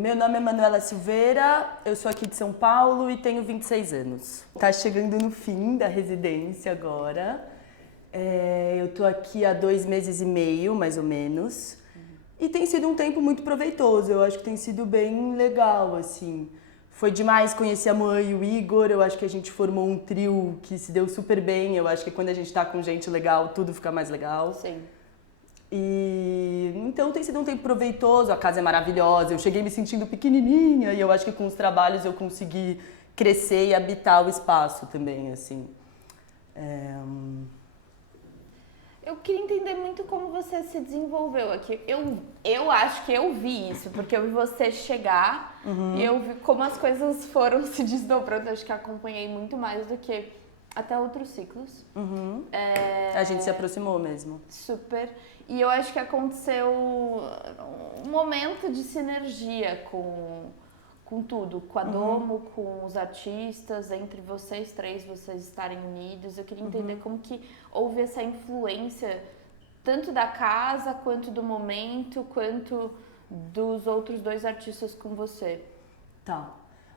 meu nome é Manuela Silveira, eu sou aqui de São Paulo e tenho 26 anos. Tá chegando no fim da residência agora. Eu tô aqui há 2 meses e meio, mais ou menos. E tem sido um tempo muito proveitoso, eu acho que tem sido bem legal, assim. Foi demais conhecer a mãe e o Igor, eu acho que a gente formou um trio que se deu super bem. Eu acho que quando a gente tá com gente legal, tudo fica mais legal. Sim. E então tem sido um tempo proveitoso, a casa é maravilhosa, eu cheguei me sentindo pequenininha e eu acho que com os trabalhos eu consegui crescer e habitar o espaço também, assim. Eu queria entender muito como você se desenvolveu aqui. Eu acho que eu vi isso, porque eu vi você chegar e eu vi como as coisas foram se desdobrando. Acho que acompanhei muito mais do que até outros ciclos. A gente se aproximou mesmo. Super. E eu acho que aconteceu um momento de sinergia com tudo, com a Domo, com os artistas, entre vocês três, vocês estarem unidos. Eu queria entender como que houve essa influência, tanto da casa, quanto do momento, quanto dos outros 2 artistas com você. Tá.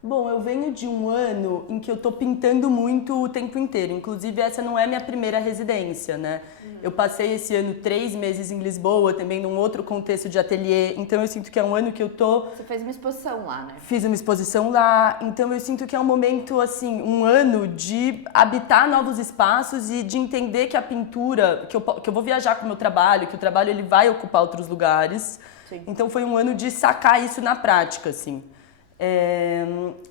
Bom, eu venho de um ano em que eu tô pintando muito o tempo inteiro. Inclusive, essa não é minha primeira residência, né? Eu passei esse ano 3 meses em Lisboa, também num outro contexto de ateliê. Então, eu sinto que é um ano que eu tô... Você fez uma exposição lá, né? Fiz uma exposição lá. Então, eu sinto que é um momento, assim, um ano de habitar novos espaços e de entender que a pintura... Que eu vou viajar com o meu trabalho, que o trabalho ele vai ocupar outros lugares. Sim. Então, foi um ano de sacar isso na prática, assim.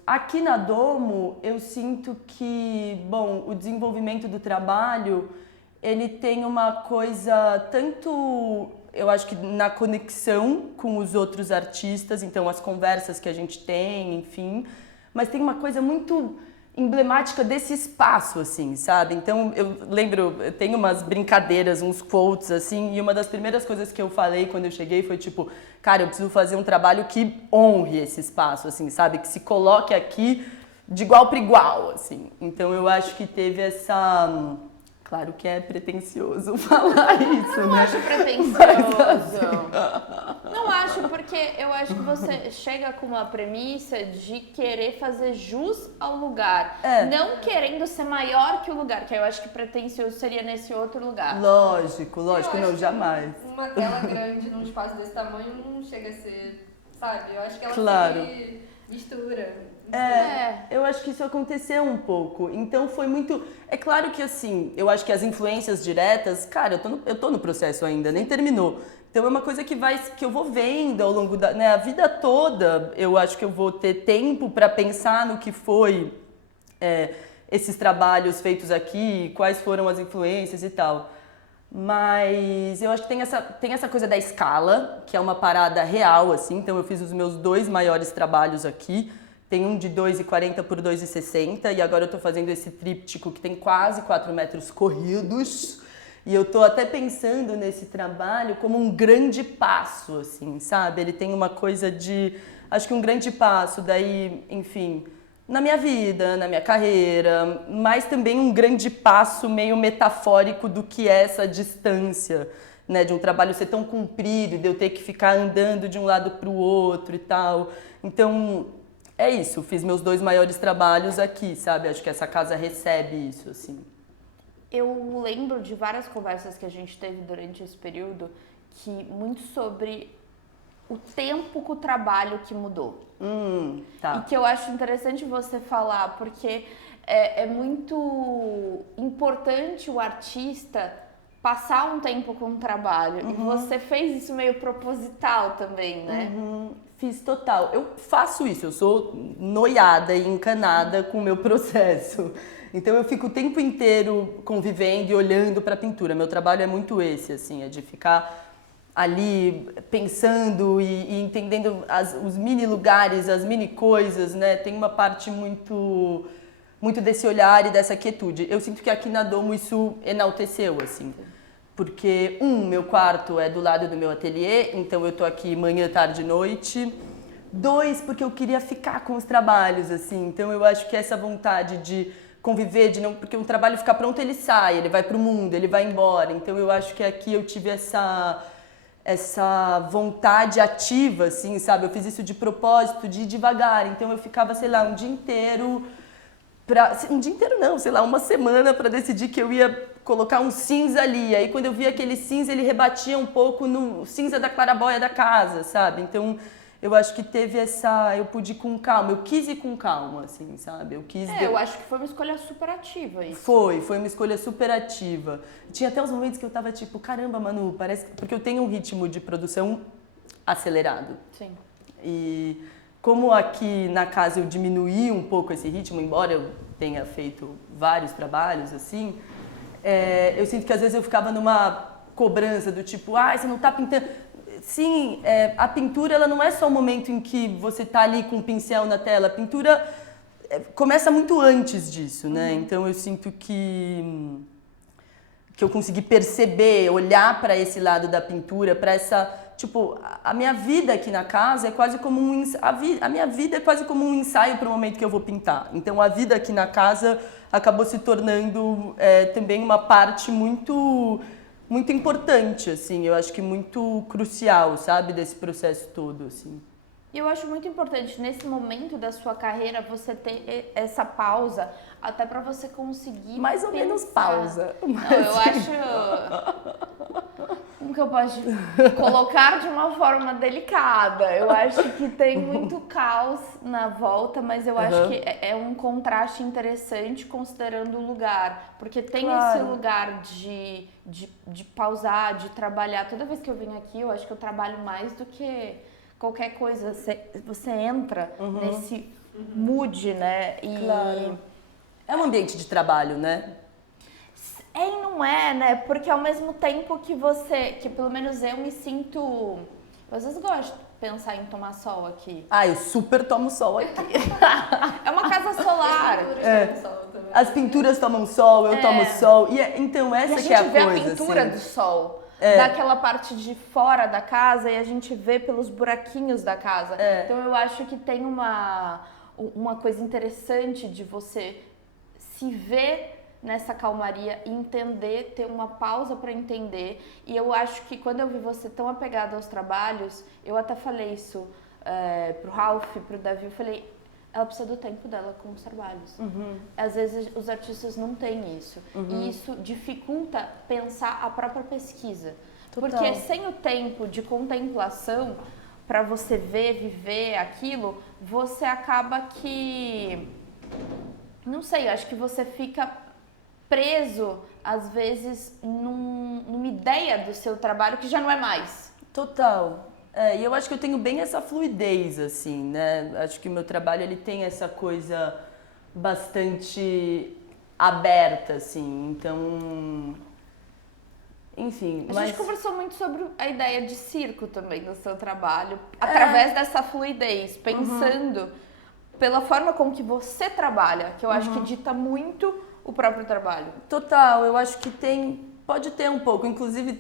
Aqui na Domo, eu sinto que, bom, o desenvolvimento do trabalho, ele tem uma coisa tanto, eu acho que na conexão com os outros artistas, então as conversas que a gente tem, enfim, mas tem uma coisa muito emblemática desse espaço, assim, sabe? Então, eu lembro, eu tenho umas brincadeiras, uns quotes, assim, e uma das primeiras coisas que eu falei quando eu cheguei foi tipo, cara, eu preciso fazer um trabalho que honre esse espaço, assim, sabe? Que se coloque aqui de igual para igual, assim. Então, eu acho que teve essa... Claro que é pretensioso falar isso, Não né? acho pretensioso. Não acho, porque eu acho que você chega com uma premissa de querer fazer jus ao lugar. Não querendo ser maior que o lugar, que eu acho que pretensioso seria nesse outro lugar. Lógico, não, que jamais. Uma tela grande num espaço desse tamanho não chega a ser, sabe? Eu acho que ela se mistura. Eu acho que isso aconteceu um pouco. Então foi muito... É claro que assim, eu acho que as influências diretas, cara, eu tô no processo ainda, nem terminou. Então é uma coisa que eu vou vendo ao longo da, né, a vida toda. Eu acho que eu vou ter tempo para pensar no que foi esses trabalhos feitos aqui, quais foram as influências e tal. Mas eu acho que tem essa coisa da escala, que é uma parada real, assim. Então eu fiz os meus 2 maiores trabalhos aqui. Tem um de 2,40 por 2,60 e agora eu tô fazendo esse tríptico que tem quase 4 metros corridos. E eu tô até pensando nesse trabalho como um grande passo, assim, sabe? Ele tem uma coisa de... Acho que um grande passo, daí, enfim, na minha vida, na minha carreira, mas também um grande passo meio metafórico do que é essa distância, né? De um trabalho ser tão comprido, de eu ter que ficar andando de um lado pro outro e tal. Então... É isso, fiz meus 2 maiores trabalhos aqui, sabe? Acho que essa casa recebe isso, assim. Eu lembro de várias conversas que a gente teve durante esse período, que muito sobre o tempo com o trabalho que mudou. Tá. E que eu acho interessante você falar, porque é muito importante o artista passar um tempo com o trabalho. E você fez isso meio proposital também, né? Fiz total. Eu faço isso, eu sou noiada e encanada com o meu processo. Então eu fico o tempo inteiro convivendo e olhando para a pintura. Meu trabalho é muito esse, assim, é de ficar ali pensando e entendendo os mini lugares, as mini coisas, né? Tem uma parte muito desse olhar e dessa quietude. Eu sinto que aqui na Domo isso enalteceu, assim. Porque, meu quarto é do lado do meu ateliê, então eu tô aqui manhã, tarde e noite. 2, porque eu queria ficar com os trabalhos, assim. Então eu acho que essa vontade de conviver, de não, porque um trabalho ficar pronto, ele sai, ele vai pro mundo, ele vai embora. Então eu acho que aqui eu tive essa vontade ativa, assim, sabe? Eu fiz isso de propósito, de ir devagar. Então eu ficava, sei lá, um dia inteiro um dia inteiro não, sei lá, uma semana para decidir que eu ia colocar um cinza ali. Aí quando eu via aquele cinza, ele rebatia um pouco no cinza da claraboia da casa, sabe? Então eu acho que teve eu pude ir com calma, eu quis ir com calma, assim, sabe? Eu acho que foi uma escolha super ativa isso. Foi uma escolha super ativa. Tinha até uns momentos que eu tava tipo, caramba, Manu, parece... Porque eu tenho um ritmo de produção acelerado. Sim. E como aqui na casa eu diminuí um pouco esse ritmo, embora eu tenha feito vários trabalhos, assim, eu sinto que às vezes eu ficava numa cobrança do tipo, você não tá pintando... Sim, a pintura ela não é só o momento em que você tá ali com o pincel na tela, a pintura começa muito antes disso, né? Então eu sinto que eu consegui perceber, olhar para esse lado da pintura, para essa... Tipo, a minha vida aqui na casa é quase como a minha vida é quase como um ensaio para o momento que eu vou pintar. Então, a vida aqui na casa acabou se tornando também uma parte muito, muito importante, assim. Eu acho que muito crucial, sabe, desse processo todo, assim. E eu acho muito importante, nesse momento da sua carreira, você ter essa pausa, até para você conseguir mais ou menos pausa. Não, eu acho... Como que eu posso colocar de uma forma delicada? Eu acho que tem muito caos na volta, mas eu acho que é um contraste interessante considerando o lugar. Porque tem esse lugar de pausar, de trabalhar. Toda vez que eu venho aqui, eu acho que eu trabalho mais do que qualquer coisa. Você entra nesse mood, né? Claro. É um ambiente de trabalho, né? É e não é, né? Porque ao mesmo tempo que pelo menos eu me sinto... Eu às vezes gosto de pensar em tomar sol aqui. Eu super tomo sol aqui. É uma casa solar. As pinturas tomam sol, eu tomo sol. Então essa que é a coisa. A gente vê a pintura assim. do sol. Daquela parte de fora da casa e a gente vê pelos buraquinhos da casa. Então eu acho que tem uma coisa interessante de você se ver nessa calmaria, entender, ter uma pausa para entender. E eu acho que quando eu vi você tão apegada aos trabalhos, eu até falei isso pro Ralph, pro Davi, eu falei, ela precisa do tempo dela com os trabalhos. Às vezes os artistas não têm isso. E isso dificulta pensar a própria pesquisa. Total. Porque sem o tempo de contemplação, para você ver, viver aquilo, você acaba que... Não sei, acho que você fica preso, às vezes, numa ideia do seu trabalho que já não é mais. Total. E eu acho que eu tenho bem essa fluidez, assim, né? Acho que o meu trabalho, ele tem essa coisa bastante aberta, assim, então... Enfim, A gente conversou muito sobre a ideia de circo também no seu trabalho, através dessa fluidez, pensando pela forma como que você trabalha, que eu acho que dita muito o próprio trabalho. Total, eu acho que pode ter um pouco, inclusive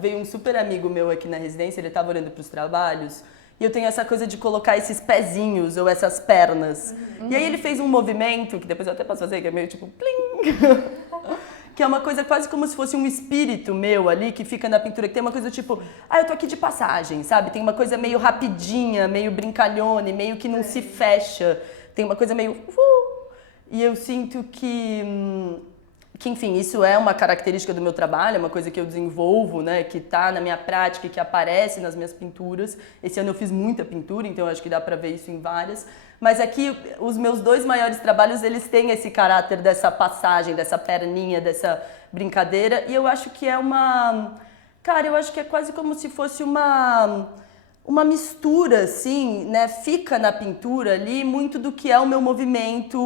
veio um super amigo meu aqui na residência, ele estava olhando para os trabalhos, e eu tenho essa coisa de colocar esses pezinhos ou essas pernas. E aí ele fez um movimento, que depois eu até posso fazer, que é meio tipo plim, que é uma coisa quase como se fosse um espírito meu ali, que fica na pintura, que tem uma coisa tipo, eu tô aqui de passagem, sabe? Tem uma coisa meio rapidinha, meio brincalhone, meio que não se fecha, tem uma coisa meio... E eu sinto que, enfim, isso é uma característica do meu trabalho, é uma coisa que eu desenvolvo, né, que tá na minha prática, que aparece nas minhas pinturas. Esse ano eu fiz muita pintura, então eu acho que dá pra ver isso em várias. Mas aqui, os meus 2 maiores trabalhos, eles têm esse caráter dessa passagem, dessa perninha, dessa brincadeira. E eu acho que é Cara, eu acho que é quase como se fosse uma mistura, assim, né? Fica na pintura ali muito do que é o meu movimento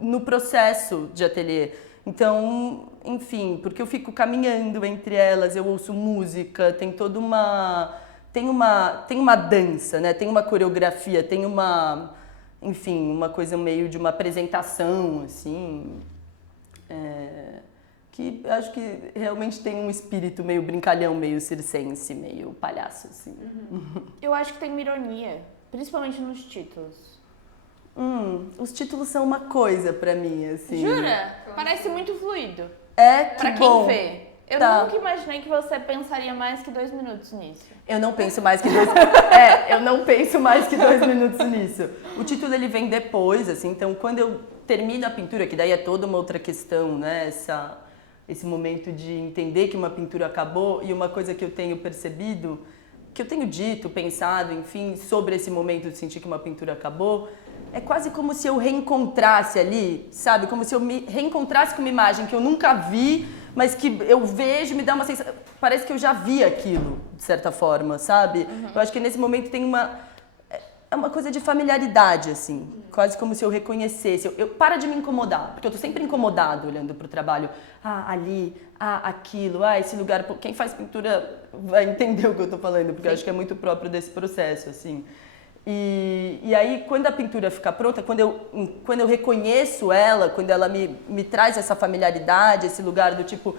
no processo de ateliê. Então, enfim, porque eu fico caminhando entre elas, eu ouço música, tem toda tem uma dança, né? Tem uma coreografia, tem enfim, uma coisa meio de uma apresentação, assim, que acho que realmente tem um espírito meio brincalhão, meio circense, meio palhaço, assim. Eu acho que tem uma ironia, principalmente nos títulos. Os títulos são uma coisa pra mim, assim. Jura? Parece muito fluido. Que pra bom. quem vê. Eu Tá. nunca imaginei que você pensaria mais que 2 minutos nisso. Eu não penso mais que eu não penso mais que 2 minutos nisso. O título ele vem depois, assim, então quando eu termino a pintura, que daí é toda uma outra questão, né? Esse momento de entender que uma pintura acabou, e uma coisa que eu tenho percebido, que eu tenho dito, pensado, enfim, sobre esse momento de sentir que uma pintura acabou, é quase como se eu reencontrasse ali, sabe? Como se eu me reencontrasse com uma imagem que eu nunca vi, mas que eu vejo, me dá uma sensação... Parece que eu já vi aquilo, de certa forma, sabe? Uhum. Eu acho que nesse momento tem uma... É uma coisa de familiaridade, assim. Quase como se eu reconhecesse. Eu para de me incomodar, porque eu tô sempre incomodado olhando pro trabalho. Ah, ali, ah, aquilo, ah, esse lugar... Pô, quem faz pintura vai entender o que eu tô falando, porque eu acho que é muito próprio desse processo, assim. E aí, quando a pintura fica pronta, quando eu reconheço ela, quando ela me traz essa familiaridade, esse lugar do tipo,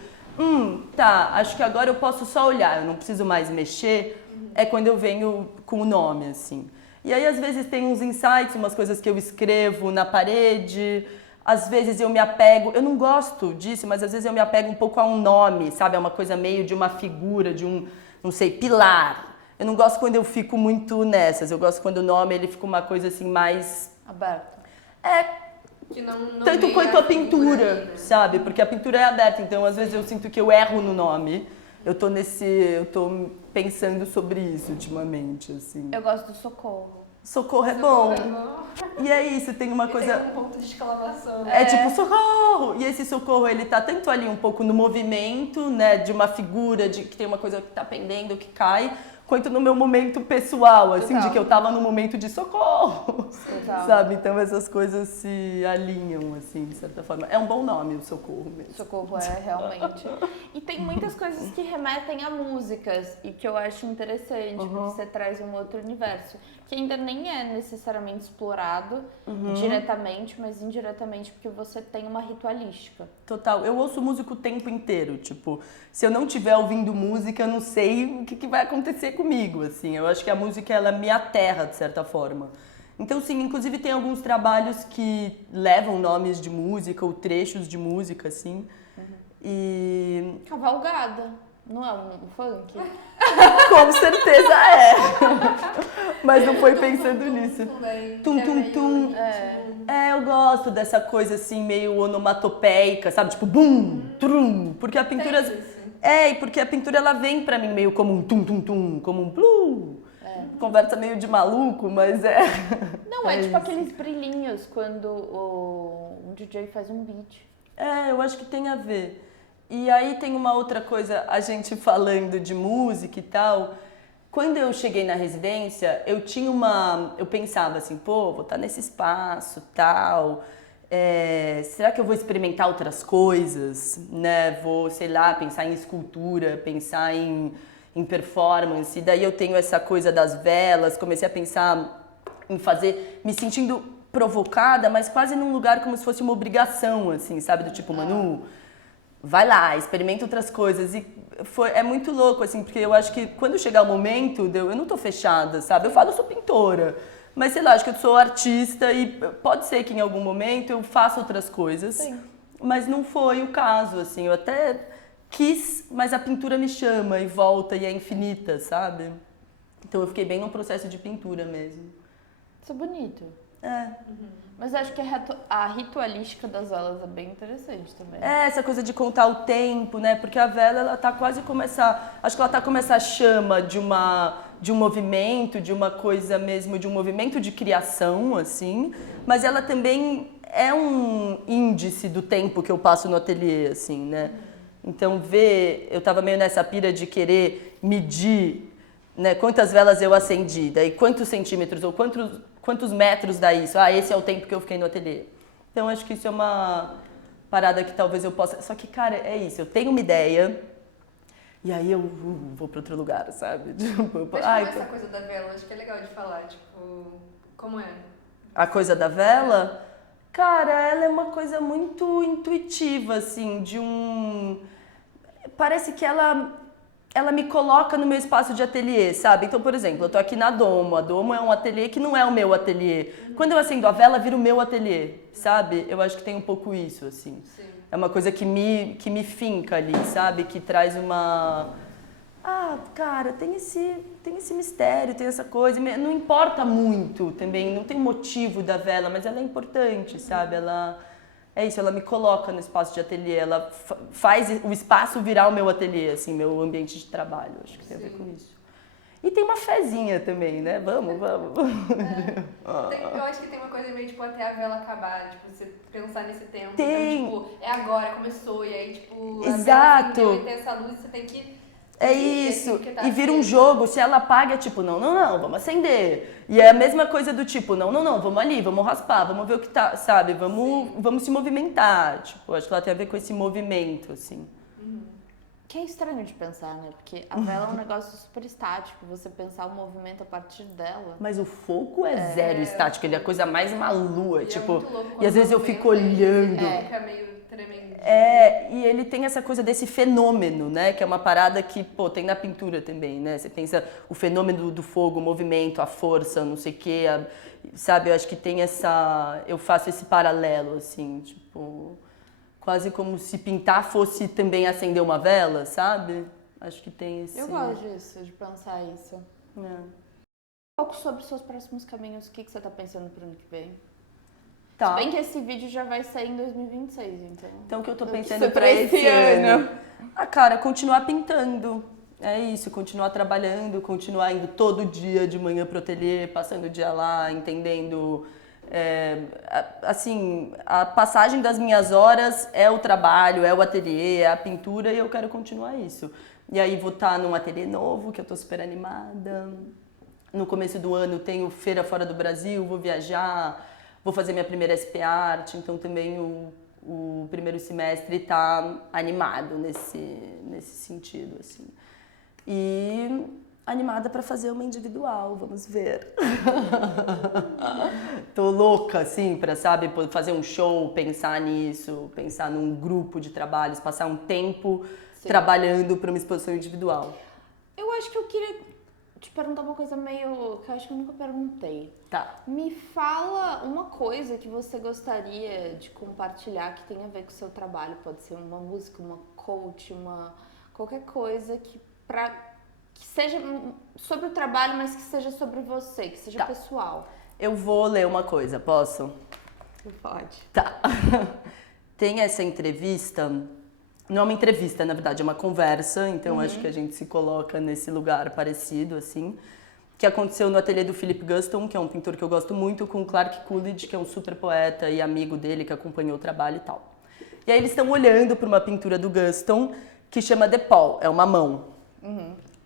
tá, acho que agora eu posso só olhar, eu não preciso mais mexer, é quando eu venho com o nome, assim. E aí, às vezes, tem uns insights, umas coisas que eu escrevo na parede, às vezes eu me apego, eu não gosto disso, mas às vezes eu me apego um pouco a um nome, sabe? É uma coisa meio de uma figura, de um, não sei, pilar. Eu não gosto quando eu fico muito nessas, eu gosto quando o nome ele fica uma coisa assim mais... Aberto. Que não Tanto quanto a pintura, né? sabe? Porque a pintura é aberta, então às vezes eu sinto que eu erro no nome. Eu tô pensando sobre isso ultimamente, assim. Eu gosto do Socorro. Socorro é bom. E é isso, tem uma coisa... Tem um ponto de exclamação. É tipo, socorro! E esse socorro, ele tá tanto ali um pouco no movimento, né? De uma figura, de que tem uma coisa que tá pendendo, que cai, quanto no meu momento pessoal, assim, Total. de que eu tava no momento de socorro, Total. sabe? Então essas coisas se alinham, assim, de certa forma. É um bom nome, o socorro mesmo. Socorro é, realmente. E tem muitas coisas que remetem a músicas e que eu acho interessante, porque você traz um outro universo, que ainda nem é necessariamente explorado diretamente, mas indiretamente, porque você tem uma ritualística. Total. Eu ouço música o tempo inteiro, tipo, se eu não estiver ouvindo música, eu não sei o que vai acontecer comigo, assim. Eu acho que a música, ela me aterra, de certa forma. Então, sim, inclusive tem alguns trabalhos que levam nomes de música ou trechos de música, assim. E... Cavalgada, não é um funk? Com certeza é! Mas não foi pensando nisso. Tum, tum, tum. Eu gosto dessa coisa assim, meio onomatopeica, sabe? Tipo, bum, trum. Porque a pintura... e porque a pintura, ela vem pra mim meio como um tum, tum, tum, como um blu. Conversa meio de maluco, mas é... Não, é tipo isso. aqueles brilhinhos quando um DJ faz um beat. Eu acho que tem a ver. E aí tem uma outra coisa, a gente falando de música e tal. Quando eu cheguei na residência, eu pensava assim, pô, vou estar nesse espaço, tal. Será que eu vou experimentar outras coisas, né? Vou, sei lá, pensar em escultura, pensar em performance. E daí eu tenho essa coisa das velas, comecei a pensar em fazer, me sentindo provocada, mas quase num lugar como se fosse uma obrigação, assim, sabe? Do tipo, Manu, vai lá, experimenta outras coisas. E é muito louco, assim, porque eu acho que quando chegar o momento, eu não tô fechada, sabe? Eu falo, eu sou pintora, mas sei lá, acho que eu sou artista e pode ser que em algum momento eu faça outras coisas. Sim. Mas não foi o caso, assim, eu até quis, mas a pintura me chama e volta e é infinita, sabe? Então eu fiquei bem no processo de pintura mesmo. Isso é bonito. É. Mas acho que a ritualística das velas é bem interessante também. Essa coisa de contar o tempo, né? Porque a vela, ela tá quase como essa... Acho que ela tá como essa chama de um movimento, de uma coisa mesmo, de um movimento de criação, assim. Mas ela também é um índice do tempo que eu passo no ateliê, assim, né? Então, eu tava meio nessa pira de querer medir, né? Quantas velas eu acendi, daí quantos centímetros ou quantos metros dá isso? Esse é o tempo que eu fiquei no ateliê. Então, acho que isso é uma parada que talvez eu possa... Só que, cara, é isso. Eu tenho uma ideia e aí eu vou pra outro lugar, sabe? Mas essa coisa da vela, acho que é legal de falar, tipo... Como é? A coisa da vela? Cara, ela é uma coisa muito intuitiva, assim, Parece que ela me coloca no meu espaço de ateliê, sabe? Então, por exemplo, eu tô aqui na Domo. A Domo é um ateliê que não é o meu ateliê. Quando eu acendo a vela, vira o meu ateliê, sabe? Eu acho que tem um pouco isso, assim. Sim. É uma coisa que me finca ali, sabe? Que traz uma... Ah, cara, tem esse mistério, tem essa coisa. Não importa muito também, não tem motivo da vela, mas ela é importante, sabe? Ela... É isso, ela me coloca no espaço de ateliê, ela faz o espaço virar o meu ateliê, assim, meu ambiente de trabalho. Acho que tem a ver com isso. E tem uma fezinha também, né? Vamos. Eu acho que tem uma coisa meio, tipo, até a vela acabar, tipo, você pensar nesse tempo. Tem. Então, tipo, é agora, começou, e aí, tipo, a Exato. vela acendeu e tem essa luz, você tem que... É isso, tá e vira um aceso. jogo, se ela apaga, é tipo, não, vamos acender. E é a mesma coisa do tipo, não, vamos ali, vamos raspar, vamos ver o que tá, sabe? Vamos se movimentar. Tipo, acho que ela tem a ver com esse movimento, assim. Que é estranho de pensar, né? Porque a vela é um negócio super estático, você pensar o movimento a partir dela. Mas o fogo é zero estático, ele é a coisa mais malua, E tipo... é muito louco E às vezes eu fico olhando. Fica meio tremendo. E ele tem essa coisa desse fenômeno, né? Que é uma parada que, pô, tem na pintura também, né? Você pensa o fenômeno do fogo, o movimento, a força, não sei o quê, sabe? Eu acho que tem essa... Eu faço esse paralelo, assim, tipo... Quase como se pintar fosse também acender uma vela, sabe? Acho que tem esse... Eu gosto disso, de pensar isso. É. Um pouco sobre os seus próximos caminhos, o que você tá pensando pro ano que vem? Tá. Se bem que esse vídeo já vai sair em 2026, então... Então o que eu tô que pensando foi pra esse ano? Cara, continuar pintando. É isso, continuar trabalhando, continuar indo todo dia de manhã pro ateliê, passando o dia lá, entendendo... assim, a passagem das minhas horas é o trabalho, é o ateliê, é a pintura e eu quero continuar isso. E aí vou estar num ateliê novo, que eu tô super animada. No começo do ano tenho feira fora do Brasil, vou viajar, vou fazer minha primeira SP Art, então também o primeiro semestre tá animado nesse sentido, assim. E animada para fazer uma individual, vamos ver. Tô louca, assim, pra, sabe, fazer um show, pensar nisso, pensar num grupo de trabalhos, passar um tempo trabalhando para uma exposição individual. Eu acho que eu queria te perguntar uma coisa meio... que eu acho que eu nunca perguntei. Tá. Me fala uma coisa que você gostaria de compartilhar que tenha a ver com o seu trabalho. Pode ser uma música, uma coach, qualquer coisa que seja sobre o trabalho, mas que seja sobre você, que seja pessoal. Eu vou ler uma coisa, posso? Pode. Tá. Tem essa entrevista, não é uma entrevista, na verdade, é uma conversa, então acho que a gente se coloca nesse lugar parecido, assim, que aconteceu no ateliê do Philip Guston, que é um pintor que eu gosto muito, com o Clark Coolidge, que é um super poeta e amigo dele, que acompanhou o trabalho e tal. E aí eles estão olhando para uma pintura do Guston, que chama The Paw, é uma mão.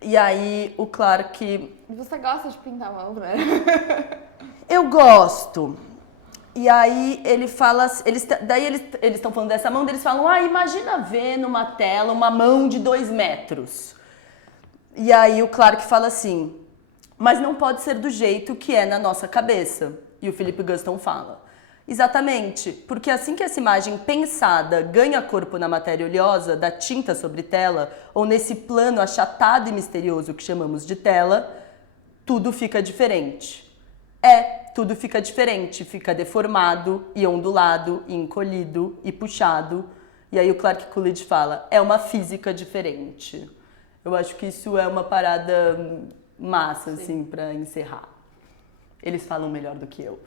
E aí o Clark... Você gosta de pintar a mão, né? Eu gosto. E aí ele fala... Daí eles estão falando dessa mão, eles falam, imagina ver numa tela uma mão de 2 metros. E aí o Clark fala assim, mas não pode ser do jeito que é na nossa cabeça. E o Philip Guston fala, exatamente, porque assim que essa imagem pensada ganha corpo na matéria oleosa da tinta sobre tela, ou nesse plano achatado e misterioso que chamamos de tela, tudo fica diferente. Tudo fica diferente, fica deformado e ondulado e encolhido e puxado. E aí o Clark Coolidge fala, é uma física diferente. Eu acho que isso é uma parada massa, assim, pra encerrar. Eles falam melhor do que eu.